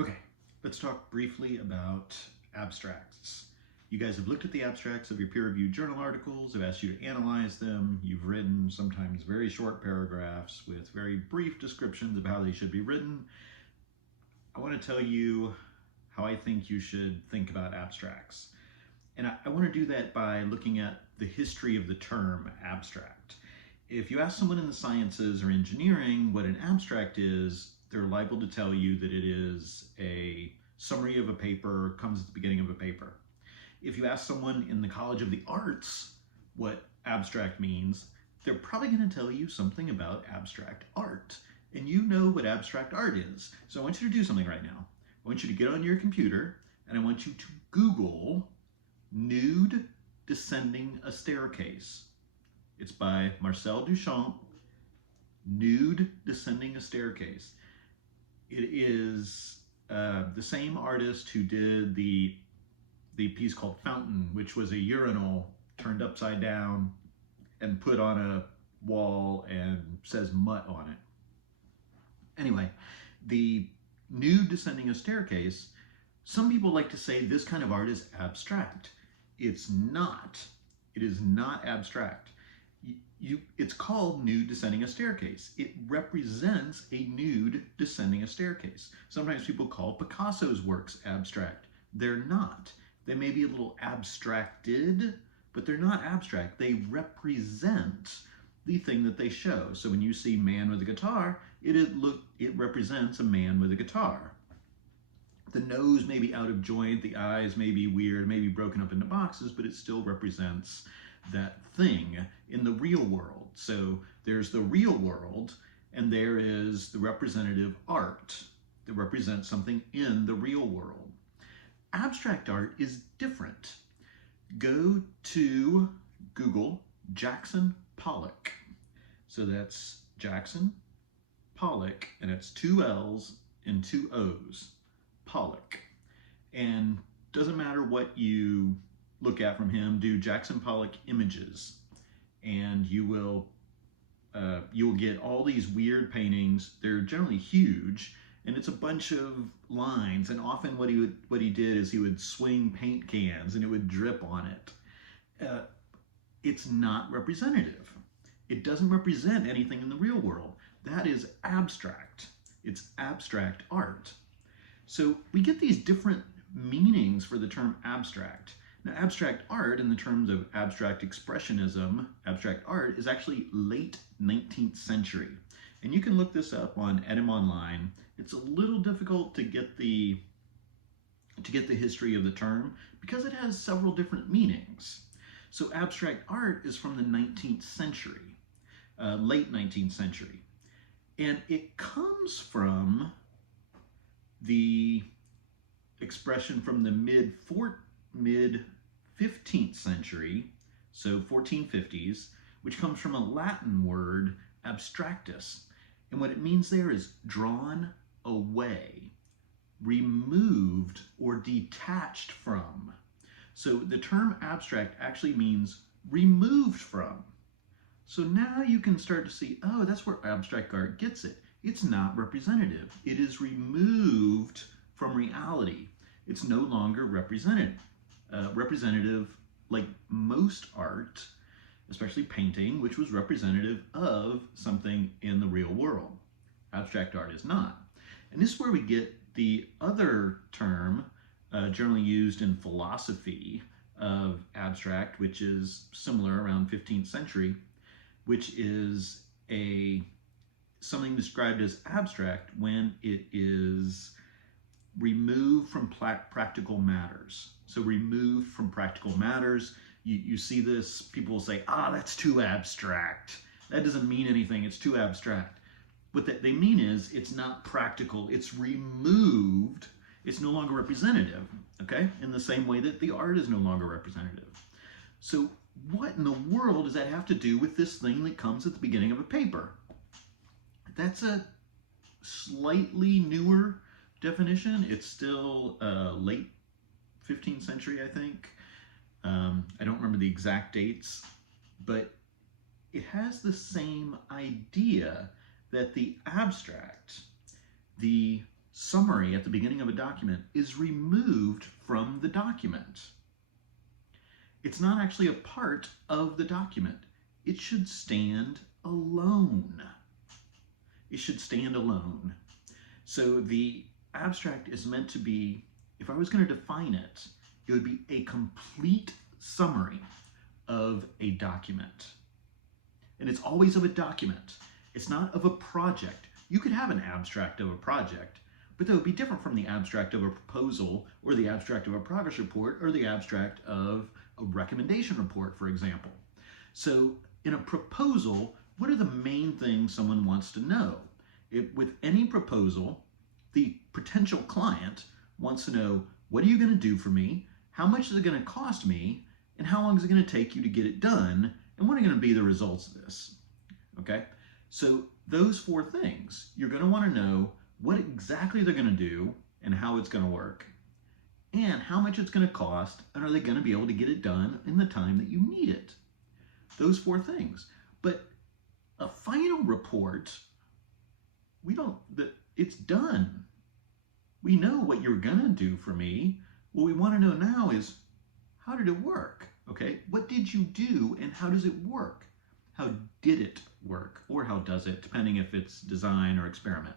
Okay, let's talk briefly about abstracts. You guys have looked at the abstracts of your peer-reviewed journal articles. I've asked you to analyze them. You've written sometimes very short paragraphs with very brief descriptions of how they should be written. I want to tell you how I think you should think about abstracts. And I want to do that by looking at the history of the term abstract. If you ask someone in the sciences or engineering what an abstract is, they're liable to tell you that it is a summary of a paper, comes at the beginning of a paper. If you ask someone in the College of the Arts what abstract means, they're probably going to tell you something about abstract art. And you know what abstract art is. So I want you to do something right now. I want you to get on your computer and I want you to Google nude descending a staircase. It's by Marcel Duchamp, Nude Descending a Staircase. It is the same artist who did the piece called Fountain, which was a urinal turned upside down and put on a wall and says mutt on it. Anyway, the Nude Descending a Staircase, some people like to say this kind of art is abstract. It's not. It is not abstract. It's called nude descending a staircase. It represents a nude descending a staircase. Sometimes people call Picasso's works abstract. They're not. They may be a little abstracted, but they're not abstract. They represent the thing that they show. So when you see man with a guitar, it represents a man with a guitar. The nose may be out of joint, the eyes may be weird, may be broken up into boxes, but it still represents that thing in the real world. So there's the real world, and there is the representative art that represents something in the real world. Abstract art is different. Go to Google Jackson Pollock. So that's Jackson Pollock, and it's 2 L's and 2 O's. Pollock. And doesn't matter what you look at from him, do Jackson Pollock images, and you will get all these weird paintings. They're generally huge, and it's a bunch of lines, and often what he did is he would swing paint cans and it would drip on it. It's not representative. It doesn't represent anything in the real world. That is abstract. It's abstract art. So we get these different meanings for the term abstract. Now, abstract art, in the terms of abstract expressionism, abstract art is actually late 19th century. And you can look this up on Etymology. It's a little difficult to get the history of the term because it has several different meanings. So abstract art is from the 19th century, late 19th century. And it comes from the expression from the mid 15th century, so 1450s, which comes from a Latin word, abstractus. And what it means there is drawn away, removed, or detached from. So the term abstract actually means removed from. So now you can start to see, oh, that's where abstract art gets it. It's not representative. It is removed from reality. It's no longer representative like most art, especially painting, which was representative of something in the real world. Abstract art is not. And this is where we get the other term generally used in philosophy of abstract, which is similar around 15th century, which is something described as abstract when it is removed from practical matters. So removed from practical matters, you see this, people will say, that's too abstract. That doesn't mean anything, it's too abstract. What they mean is it's not practical, it's removed, it's no longer representative, okay? In the same way that the art is no longer representative. So what in the world does that have to do with this thing that comes at the beginning of a paper? That's a slightly newer definition. It's still late 15th century, I think. I don't remember the exact dates, but it has the same idea that the abstract, the summary at the beginning of a document is removed from the document. It's not actually a part of the document. It should stand alone. It should stand alone. So the abstract is meant to be, if I was going to define it, it would be a complete summary of a document. And it's always of a document. It's not of a project. You could have an abstract of a project, but that would be different from the abstract of a proposal or the abstract of a progress report or the abstract of a recommendation report, for example. So in a proposal, what are the main things someone wants to know? With any proposal, the potential client wants to know, what are you going to do for me? How much is it going to cost me? And how long is it going to take you to get it done? And what are going to be the results of this? Okay, so those 4 things, you're going to want to know what exactly they're going to do and how it's going to work, and how much it's going to cost, and are they going to be able to get it done in the time that you need it? Those 4 things. But a final report, it's done. We know what you're going to do for me. What we want to know now is, how did it work? Okay, what did you do and how does it work? How did it work? Or how does it, depending if it's design or experiment.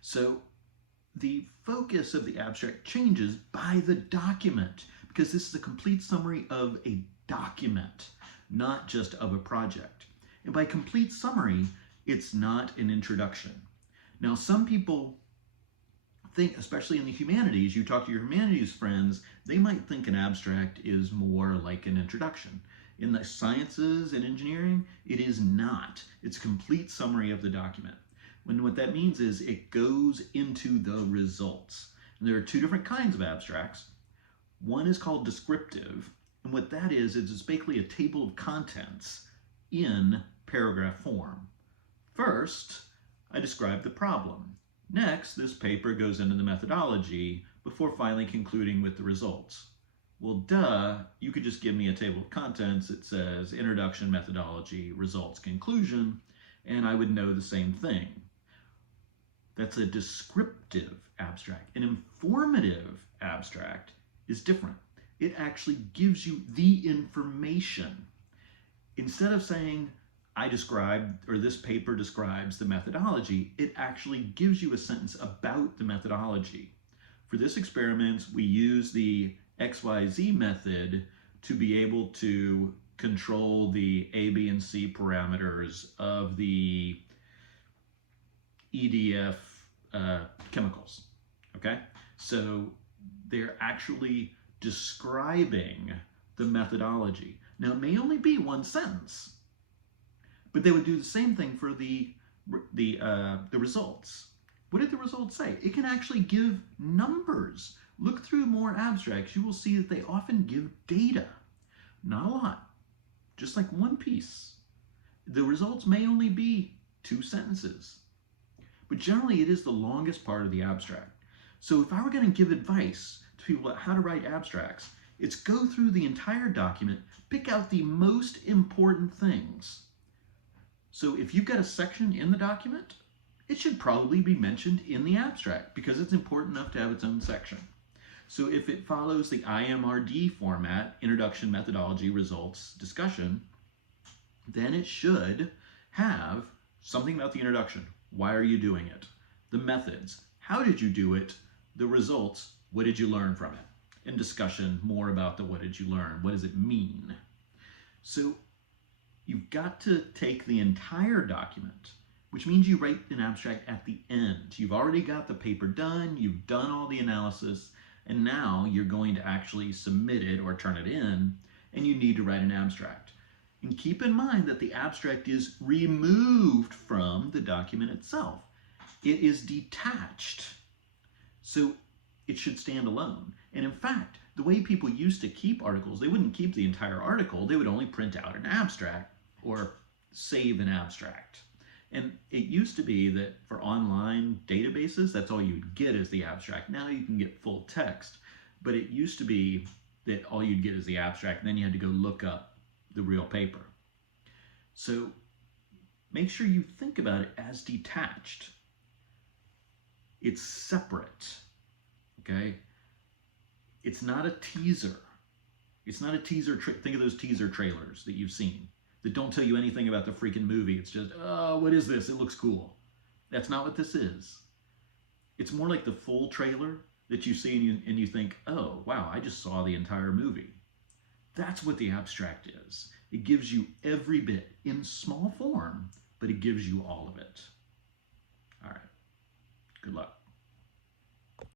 So the focus of the abstract changes by the document, because this is a complete summary of a document, not just of a project. And by complete summary, it's not an introduction. Now, some people think, especially in the humanities, you talk to your humanities friends, they might think an abstract is more like an introduction. In the sciences and engineering, it is not. It's a complete summary of the document. What that means is it goes into the results. And there are 2 different kinds of abstracts. One is called descriptive, and what that is it's basically a table of contents in paragraph form. First, I describe the problem. Next, this paper goes into the methodology before finally concluding with the results. Well, duh, you could just give me a table of contents that says introduction, methodology, results, conclusion, and I would know the same thing. That's a descriptive abstract. An informative abstract is different. It actually gives you the information. Instead of saying, I described, or this paper describes the methodology, it actually gives you a sentence about the methodology. For this experiment, we use the XYZ method to be able to control the A, B, and C parameters of the EDF chemicals. Okay, so they're actually describing the methodology. Now, it may only be 1 sentence, but they would do the same thing for the results. What did the results say? It can actually give numbers. Look through more abstracts. You will see that they often give data. Not a lot, just like 1 piece. The results may only be 2 sentences, but generally it is the longest part of the abstract. So if I were going to give advice to people about how to write abstracts, it's go through the entire document, pick out the most important things. So if you've got a section in the document, it should probably be mentioned in the abstract because it's important enough to have its own section. So if it follows the IMRD format, introduction, methodology, results, discussion, then it should have something about the introduction. Why are you doing it? The methods. How did you do it? The results. What did you learn from it? And discussion more about the what did you learn? What does it mean? So you've got to take the entire document, which means you write an abstract at the end. You've already got the paper done, you've done all the analysis, and now you're going to actually submit it or turn it in, and you need to write an abstract. And keep in mind that the abstract is removed from the document itself. It is detached. So it should stand alone. And in fact, the way people used to keep articles, they wouldn't keep the entire article, they would only print out an abstract or save an abstract. And it used to be that for online databases, that's all you'd get is the abstract. Now you can get full text, but it used to be that all you'd get is the abstract, and then you had to go look up the real paper. So make sure you think about it as detached. It's separate, okay? It's not a teaser. It's not a teaser. Think of those teaser trailers that you've seen that don't tell you anything about the freaking movie. It's just, oh, what is this? It looks cool. That's not what this is. It's more like the full trailer that you see and you think, oh, wow, I just saw the entire movie. That's what the abstract is. It gives you every bit in small form, but it gives you all of it. All right. Good luck.